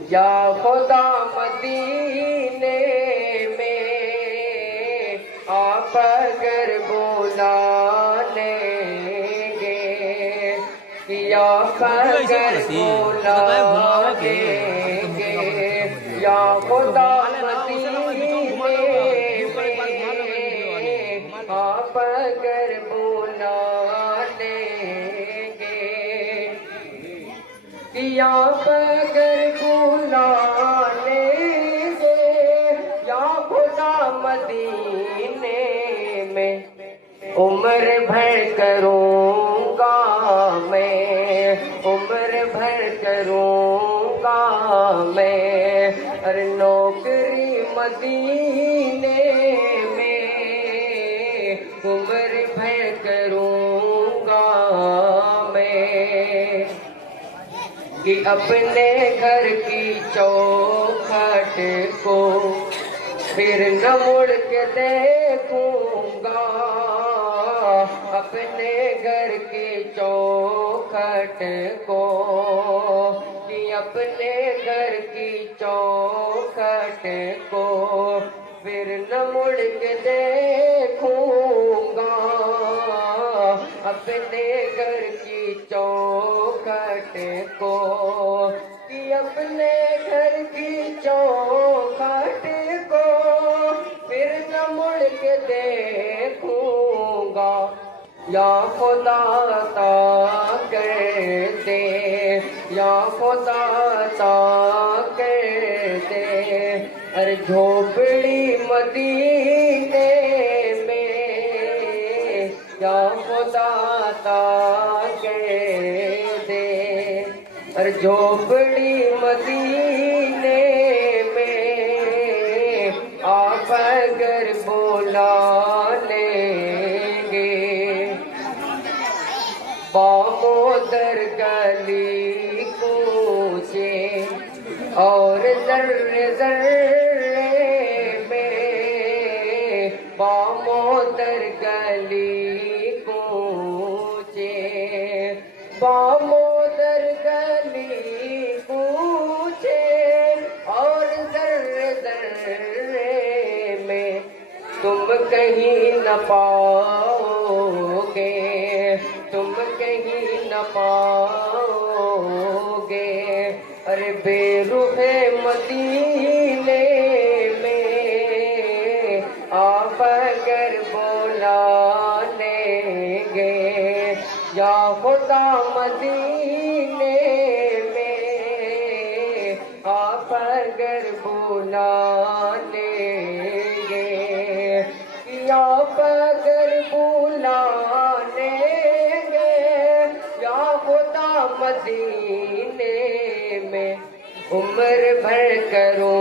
یا خدا مدینے میں آپ اگر بلا لیں گے، یا اگر بلا لیں گے، یا خدا مدینے میں آپ اگر بلا لیں گے، یا اگر بلا لیں گے، یا خدا مدینے میں عمر بھر کروں گا میں، عمر بھر کروں گا میں، ہر نوکری مدینے میں عمر بھر کروں گا میں، کہ اپنے گھر کی چوکھٹ کو پھر نہ مڑ کے دیکھوں گا، اپنے گھر کی چوکھٹ کو، کہ اپنے گھر کی چوکھٹ کو پھر نہ مڑ کے دیکھوں گا، اپنے گھر کی چوکھٹ کو، کہ اپنے گھر کی چوکھٹ کو پھر نہ مڑ کے دیکھوں گا، یا خدا عطا کر دے، یا خدا عطا کر دے، ہر جھوپڑی مدینے میں، یا خدا عطا کر دے، ہر جھوپڑی مدینے میں آپ اگر بلا لیں گے، بامودر گلی کوچے اور ذرے ذرے میں، بامودر گلی کوچے، بامودر گلی کوچے اور ذرے ذرے میں تم کہیں نہ پاؤ گے، تم کہیں نہ پاؤ گے، ارے بے رخ مدینے میں آپ اگر بلا لیں گے، یا خدا مدینے میں آپ اگر بلا لیں گے، یا آپ اگر بلا لیں گے، یا خدا مدینے میں عمر بھر کروں